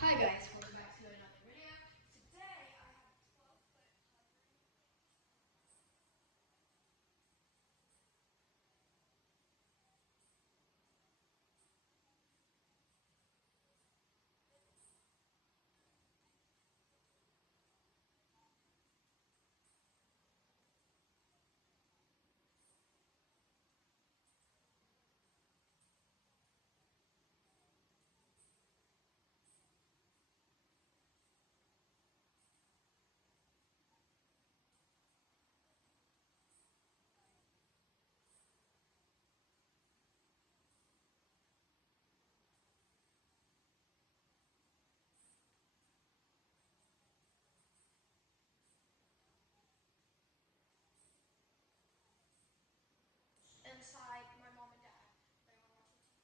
Hi guys, welcome back to another video. Today I have a 12-foot inside my mom and dad. They were watching TV.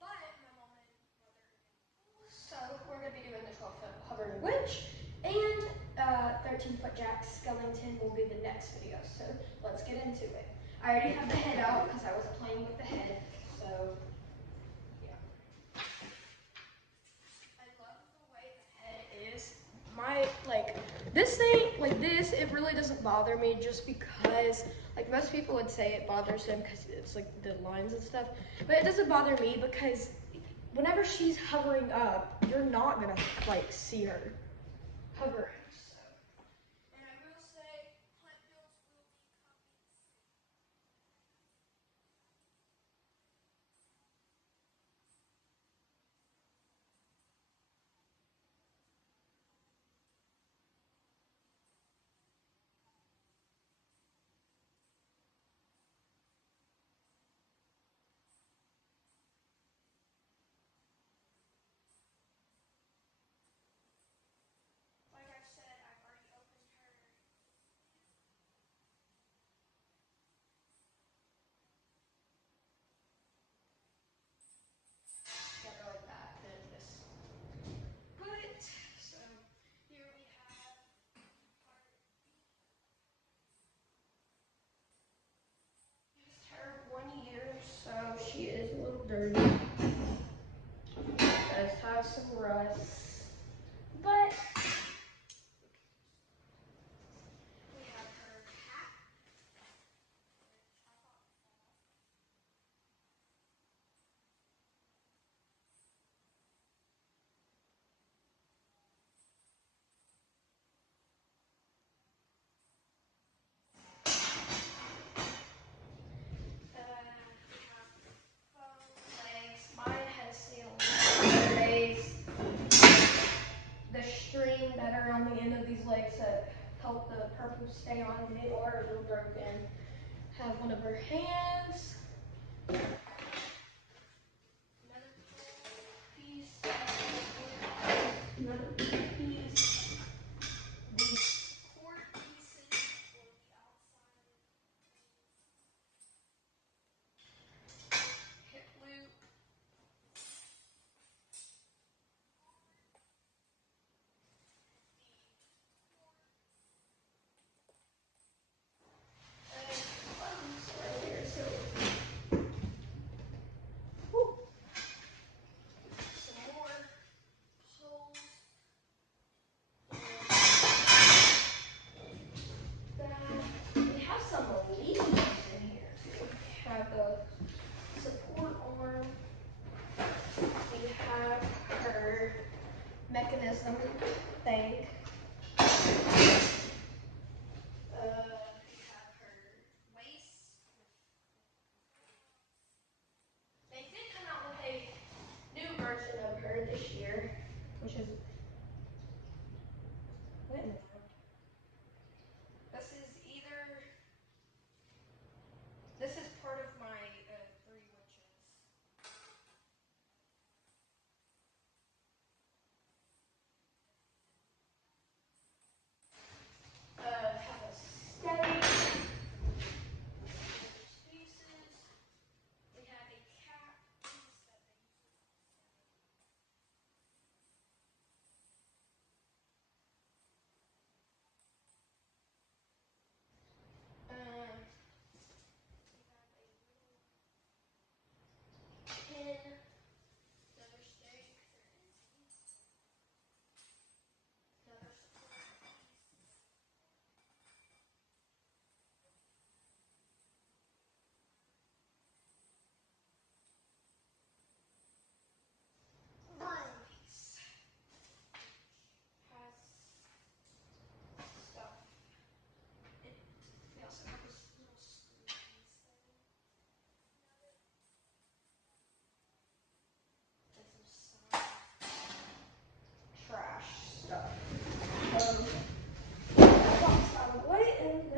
But my mom and brother are in school, so we're going to be doing the 12-foot hovering winch and 13-foot jack skeleton will be the next video. So let's get into it. I already have the head out because I was playing with the head. So yeah. I love the way the head is. This thing, like this, it really doesn't bother me just because, like most people would say it bothers them because it's like the lines and stuff. But it doesn't bother me because whenever she's hovering up, you're not gonna like see her hovering. So, and I will say, Hunt Builds will be coming soon. Like I said, I've already opened her. Yeah, they're like that. Then this. But so here we have. Just her 1 year, so she is a little dirty. Does have some rust, but we have her hat. We have faux legs. Mine has sealed legs. The string that are on the end of these legs that help the purple stay on it or a little broken. Have one of her hands. Another piece. Another piece. These support pieces for the outside. Hip loop. And buttons right here. So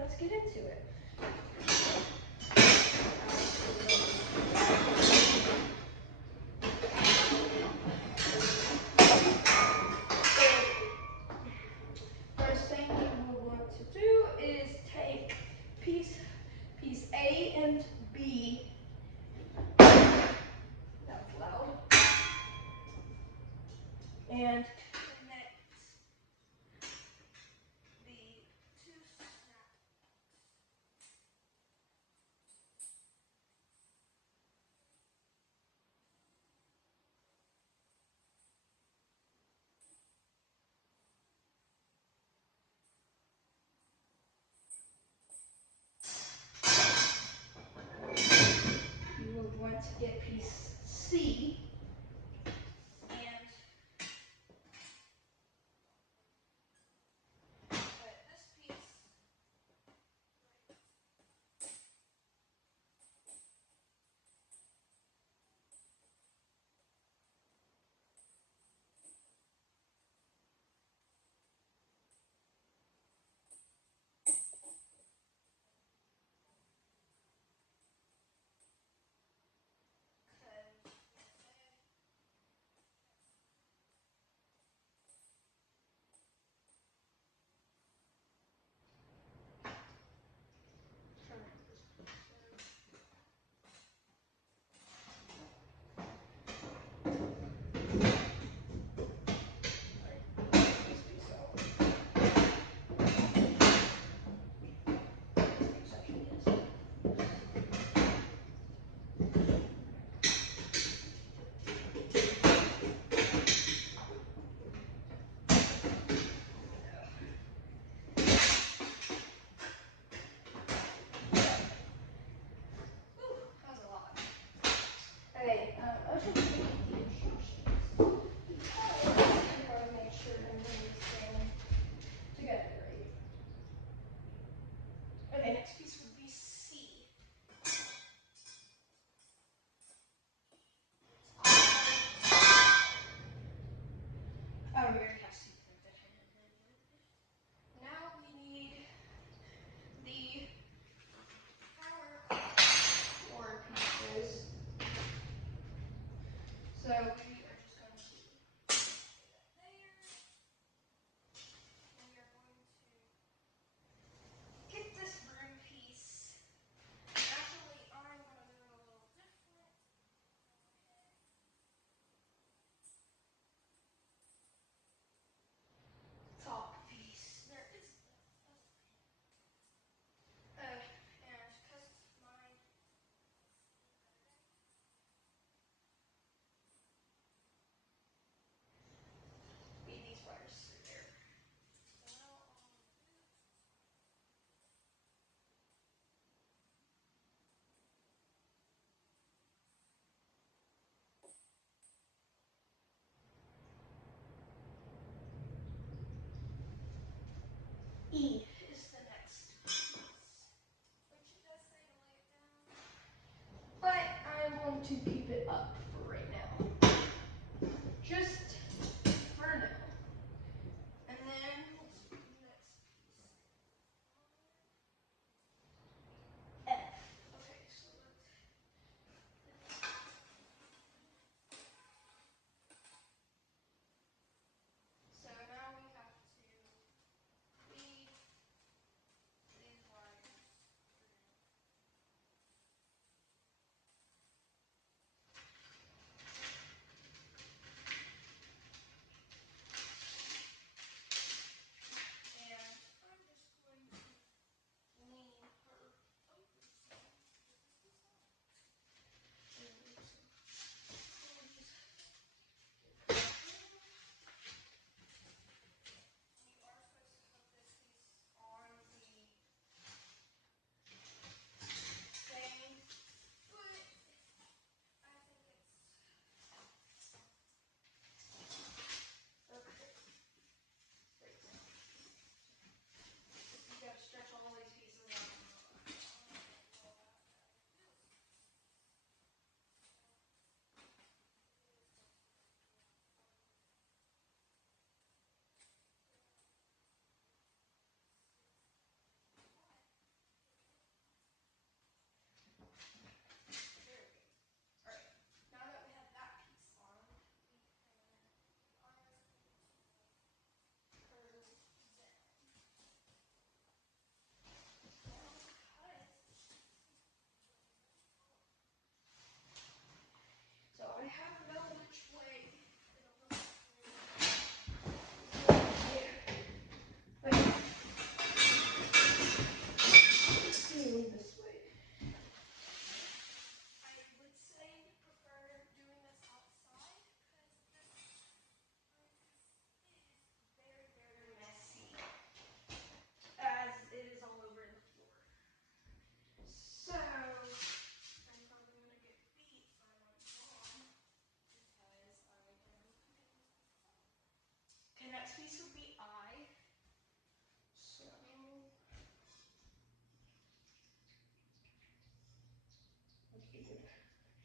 let's get into it. First thing we want to do is take piece A and B. That was loud. And connect the two snaps.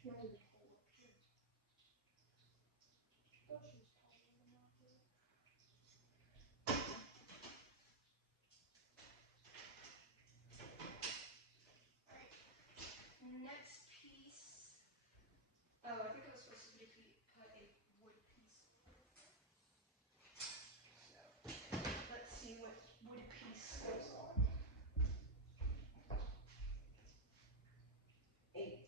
Not even full up here. Thought she was taller than that, Alright. Next piece. Oh, I think I was supposed to put a wood piece. So let's see what wood piece goes on. 8.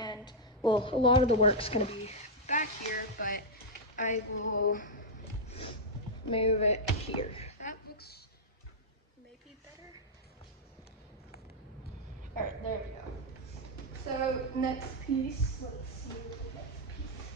And well, a lot of the work's gonna be back here, but I will move it here. That looks maybe better. All right, there we go. So next piece, let's see the next piece.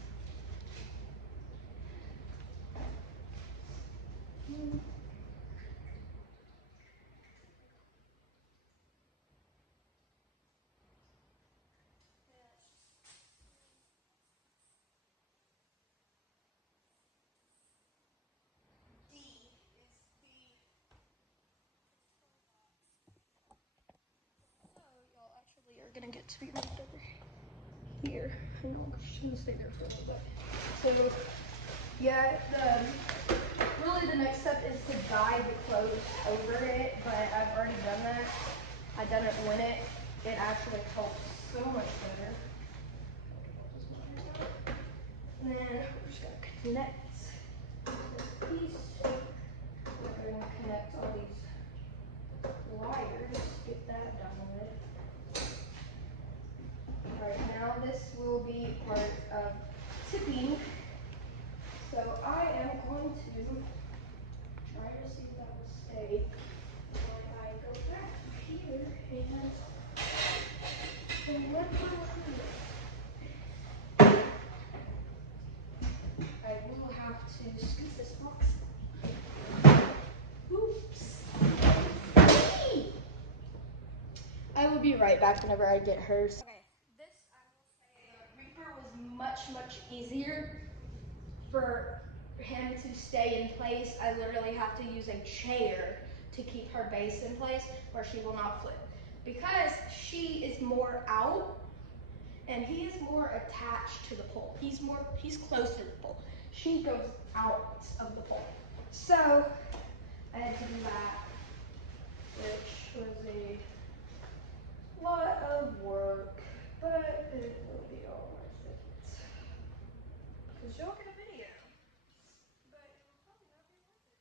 Are gonna get to be moved over here. I know I'm just gonna stay there for a little bit. So yeah, really the next step is to dye the clothes over it, but I've already done that. I done it when it actually helps so much better. And then we're just gonna connect this piece. We're gonna connect all these wires, get that done with. Alright, now this will be part of tipping. So I am going to try to see if that will stay when I go back here and what I will have to scoot this box. Oops. I will be right back whenever I get hers. Okay, this I will say the Reaper was much easier for him to stay in place. I literally have to use a chair to keep her base in place where she will not flip. Because she is more out and he is more attached to the pole. He's close to the pole. She goes out of the pole. So I had to do that, which was a lot of work, but it will be all worth it. Because you'll get a video. But it will probably not be worth it.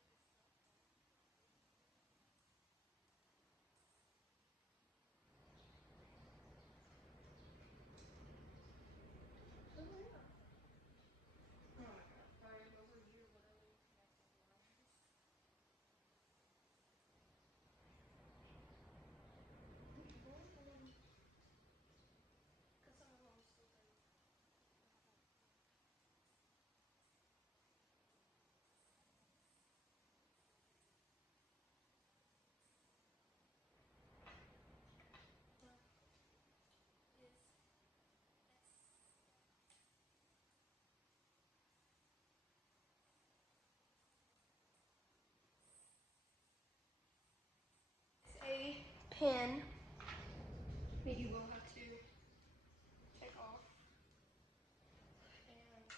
A pin that you will have to take off. And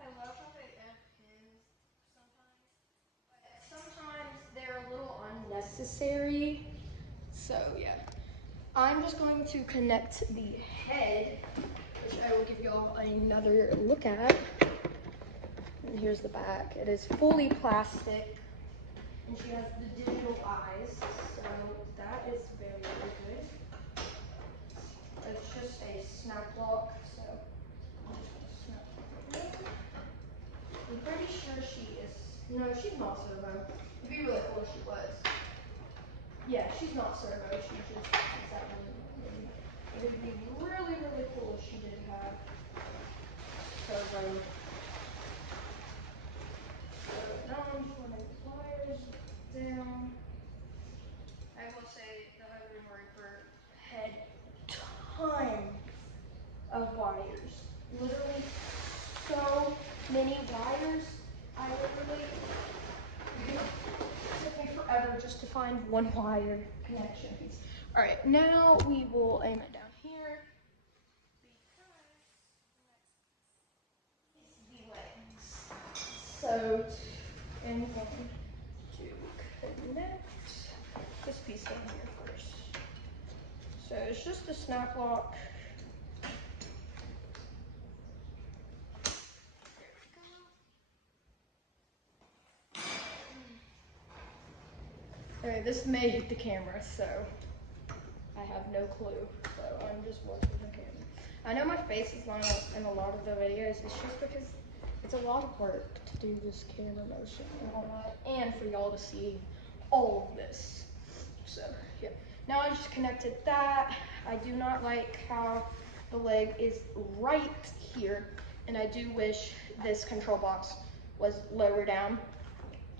I love how they add pins sometimes they're a little unnecessary. So yeah, I'm just going to connect the head, which I will give you all another look at. And here's the back. It is fully plastic, and she has the digital eyes, so that is very good. It's just a snap lock, so I'm just gonna snap it. I'm pretty sure she is. No, she's not servo. It'd be really cool if she was. Yeah, she's not servo. She just is that one. It would be really cool if she did have servo. So now I'm just gonna make the wires down. I will say the Grim Reaper had tons of wires. Literally so many wires. I literally it took me forever just to find one wire connection piece. All right, now we will aim it down here because it's the legs. So, and one, two, connect this piece in here first. So it's just a snap lock. There we go. Okay, this may hit the camera, so I have no clue. So I'm just watching the camera. I know my face is not in a lot of the videos. It's just because it's a lot of work to do this camera motion and all that, and for y'all to see all of this. So yeah. Now I just connected that. I do not like how the leg is right here, and I do wish this control box was lower down,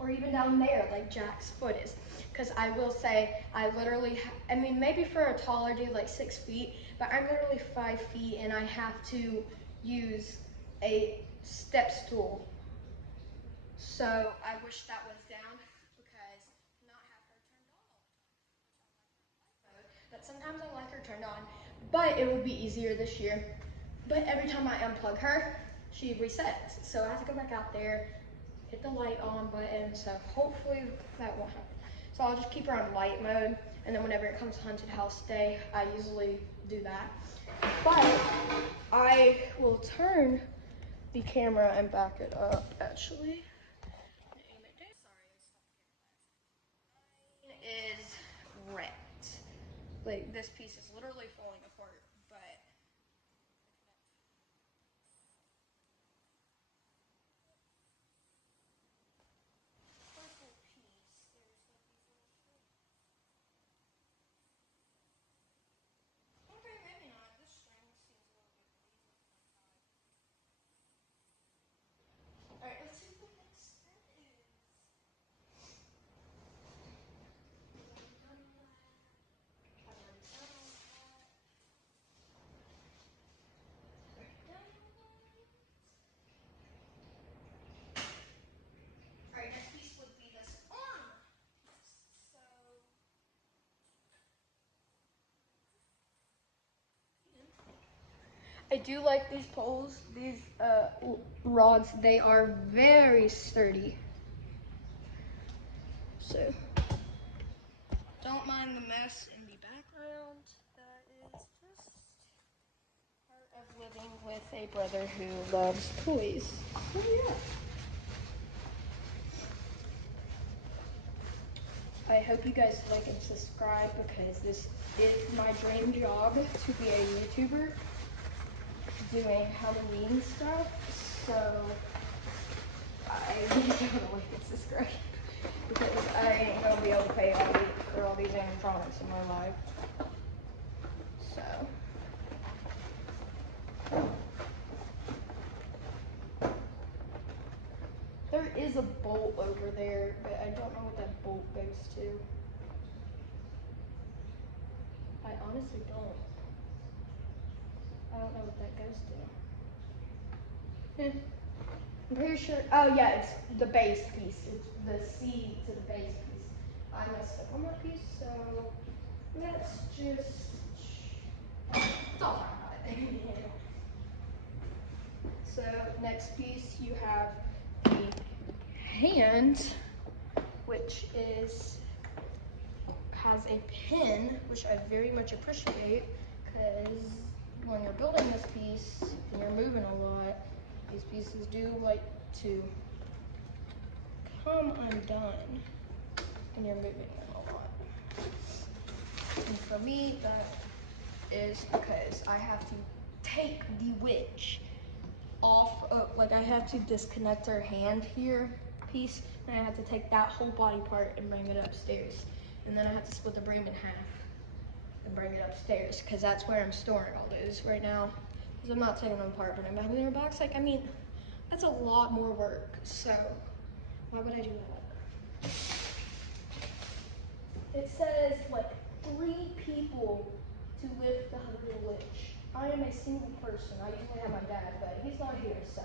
or even down there like Jack's foot is. Because I will say, I literally, I mean, maybe for a taller dude like 6 feet, but I'm literally 5 feet and I have to use a step stool. So I wish that was down because not have her turned on all the time. But sometimes I like her turned on, but it would be easier this year. But every time I unplug her, she resets. So I have to go back out there, hit the light on button, so hopefully that won't happen. So I'll just keep her on light mode, and then whenever it comes to haunted house day, I usually do that. But I will turn the camera and back it up, actually. Aim it down. Sorry, mine is wrecked. Like, this piece is literally falling apart, but purple piece, there's like these little strings. Okay, maybe not. This string seems a little bit weird. Alright, let's see what the next step is. Alright, next piece would be this arm. So, I do like these poles, these rods. They are very sturdy. So, don't mind the mess in the background. That is just part of living with a brother who loves toys. So yeah. I hope you guys like and subscribe because this is my dream job to be a YouTuber doing Halloween stuff. So I need to like and subscribe because I ain't gonna be able to pay for all these animatronics in my life. So there is a bolt over there, but I don't know what that bolt goes to. I honestly don't. I don't know what that goes to. I'm pretty sure, oh yeah, it's the base piece. It's the C to the base piece. I messed up on that piece, so let's just, it's all fine about it. So next piece you have the hand, which has a pin, which I very much appreciate because when you're building this piece and you're moving a lot, these pieces do like to come undone when you're moving them a lot. And for me, that is because I have to take the witch off of, like I have to disconnect her hand here piece, and I have to take that whole body part and bring it upstairs. And then I have to split the broom in half and bring it upstairs because that's where I'm storing all those right now. Because I'm not taking them apart, but I'm having them in a box. Like, I mean, that's a lot more work. So why would I do that? It says like 3 people to lift the little witch. I am a single person. I usually have my dad, but he's not here, so.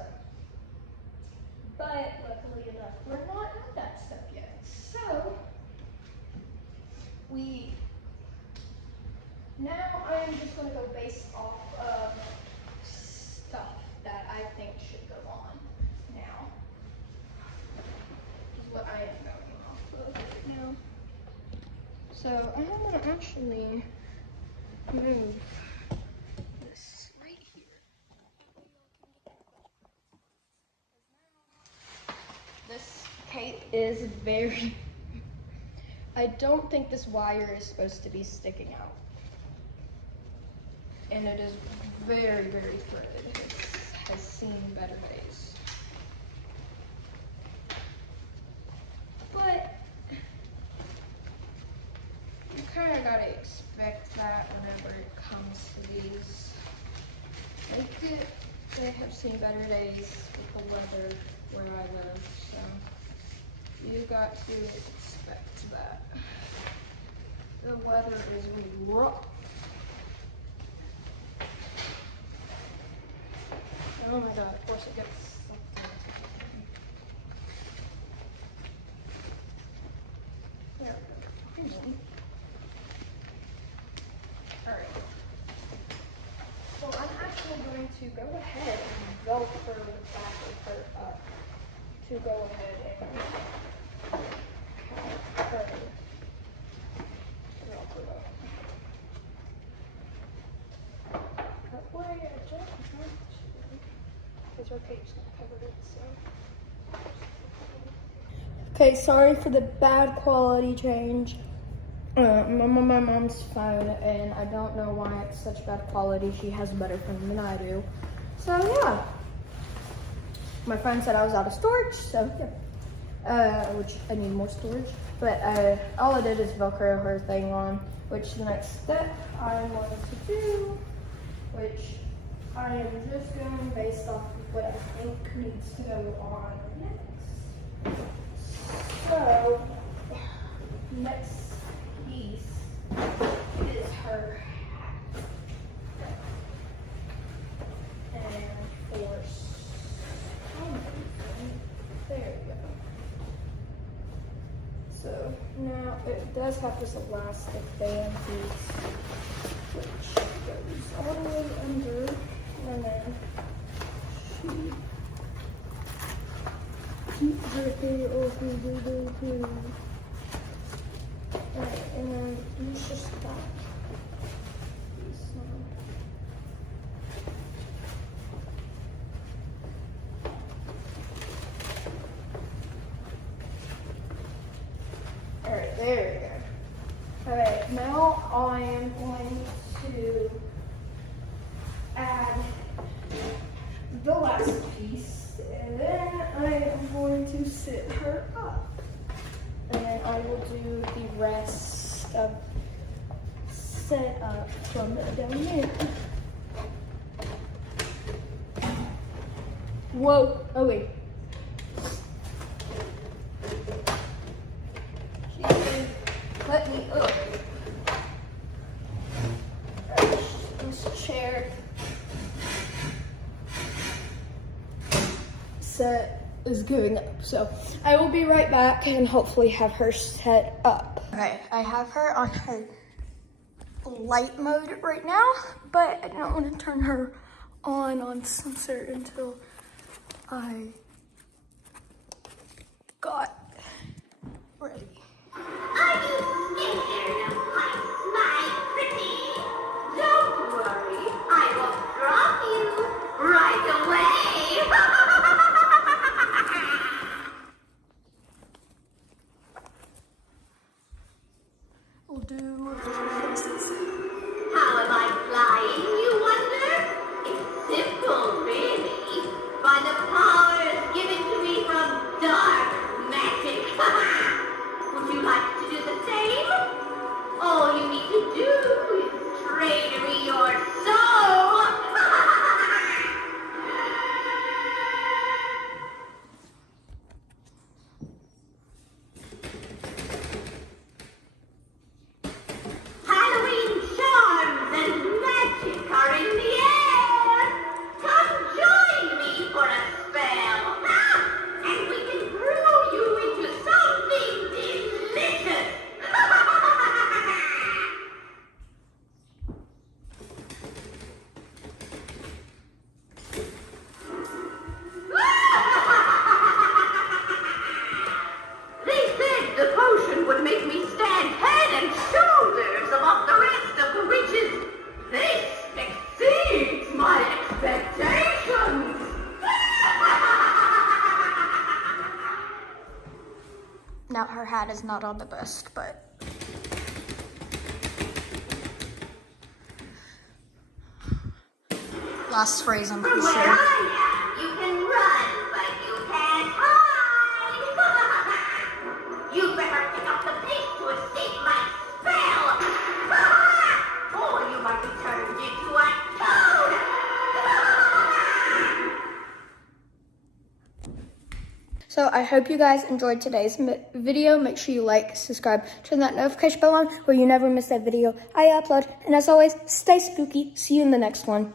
But luckily enough, we're not at that step yet. So now I am just gonna go based off of stuff that I think should go on now. Is what I am going off of right now. So I am gonna actually move this right here. This cape is very, I don't think this wire is supposed to be sticking out. And it is very, very threaded. It has seen better days. But you kind of gotta expect that whenever it comes to these. They have seen better days with the weather where I live, so you got to expect that. The weather is rough. Oh my god, of course it gets something. There we go. Alright. So I'm actually going to go ahead and velcro the back of her up to go ahead and have her velcro up. That way I don't have to, because her cape's not covered it, so. Okay, sorry for the bad quality change. My mom's phone, and I don't know why it's such bad quality. She has a better phone than I do. So yeah. My friend said I was out of storage, so yeah. Which I need more storage. But all I did is Velcro her thing on, which the next step I wanted to do, which I am just going based off of what I think needs to go on next. So, next piece is her hat. And for some reason, there we go. So now it does have this elastic band piece, which goes all the way under, and then she keep her hair over the hair. Right, and then it's just that. Alright, there we go. Alright, now I am going to add the last piece, and then I am going to sit her up. And then I will do the rest of set up from down there. Whoa, oh wait. She said, let me up. This chair set is going up, so I will be right back and hopefully have her set up. Okay, I have her on her light mode right now, but I don't want to turn her on sensor until I got ready. Are you scared of heights, my pretty? Don't worry, I will drop you right away. We'll do How am I flying, you wonder? It's simple, really. By the powers given to me from dark magic. Would you like to do the same? All you need to do is trade me your soul. Now her hat is not on the best, but. Last phrase, I'm pretty Where sure. I am, you can run, but you can't hide. You better pick up the pace to escape my spell. Or you might be turned into a toad. So I hope you guys enjoyed today's video. Make sure you like, subscribe, turn that notification bell on where you never miss that video I upload. And as always, stay spooky. See you in the next one.